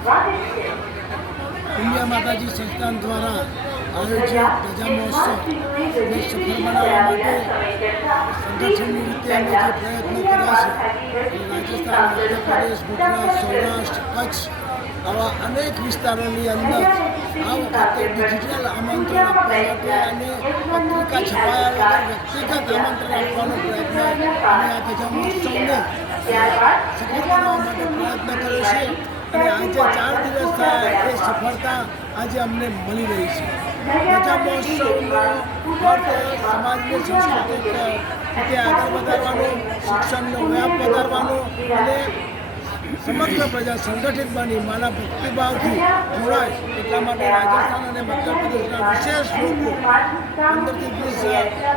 India माताजी संस्थान द्वारा आयोजित गजा महोत्सव सफल बनावा संगठन रीते अमे जो प्रयत्न कर्या छे राजस्थान, मध्य प्रदेश, गुजरात, सौराष्ट्र, कच्छ आवा अनेक विस्तारों अंदर आ वखते डिजिटल आमंत्रण आपवा माटे अने पत्रिका छपाया वगर व्यक्तिगत आमंत्रण आपवानो प्रयत्न अमे आ गजा महोत्सवने सफल बनावा माटे प्रयत्न कर्यो छे। અને આજે 4 દિવસ થયા એ સફળતા આજે અમને મળી રહી છે। ગજા મહોત્સવનો અર્થ સમાજને સાંસ્કૃતિક રીતે આગળ વધારવાનો, શિક્ષણનો વ્યાપ વધારવાનો અને સમગ્ર પ્રજા સંગઠિત બની માના ભક્તિભાવથી જોડાય એટલા માટે રાજસ્થાન અને મધ્ય પ્રદેશના વિશેષ લોકો 15થી 20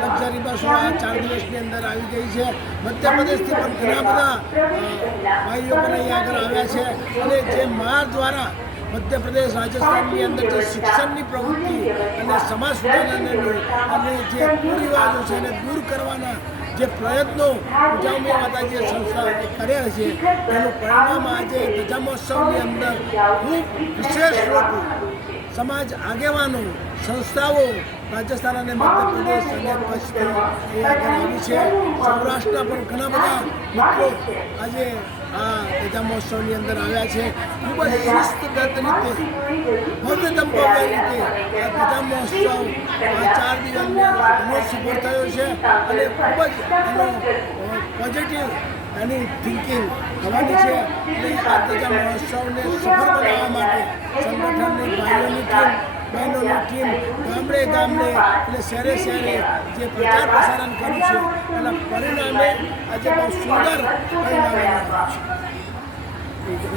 લક્ઝરી બસો આ 4 દિવસની અંદર આવી ગઈ છે। મધ્ય પ્રદેશથી પણ ઘણા બધા ભાઈઓ પણ અહીં આગળ આવ્યા છે અને જે માર્ગ દ્વારા મધ્ય પ્રદેશ, રાજસ્થાનની અંદર જે શિક્ષણની પ્રવૃત્તિ અને સમાજ સુધારણાને અને જે કુરિવાજો છે એને દૂર કરવાના જે પ્રયત્નો ઉજામી માતાજી સંસ્થા કર્યા છે તેનું પરિણામ આજે ગજા મહોત્સવની અંદર ખૂબ વિશેષ લોકો, સમાજ આગેવાનો, સંસ્થાઓ રાજસ્થાન અને મધ્ય પ્રદેશ અને કચ્છથી એ આગળ આવી છે। સૌરાષ્ટ્રના પણ ઘણા બધા મિત્રો આજે આ ગજા મહોત્સવની અંદર આવ્યા છે। ખૂબ જ શિસ્તબદ્ધ રીતે, ભવ્યતમ ભવ્ય રીતે આ ગજા મહોત્સવ આ 4 દિવસનો ઘણો સફળ થયો છે અને ખૂબ જ એનો પોઝિટિવ એની થિંકિંગ થવાની છે અને આ ગજા મહોત્સવને સફળ બનાવવા માટે સંગઠનની ભાઈઓની ટીમ, બહેનોની ટીમ ગામડે ગામડે એટલે શહેરે શહેરે જે પ્રચાર પ્રસારણ કર્યું છે એના પરિણામે આજે બહુ સુંદર પરિણામ આવ્યું છે।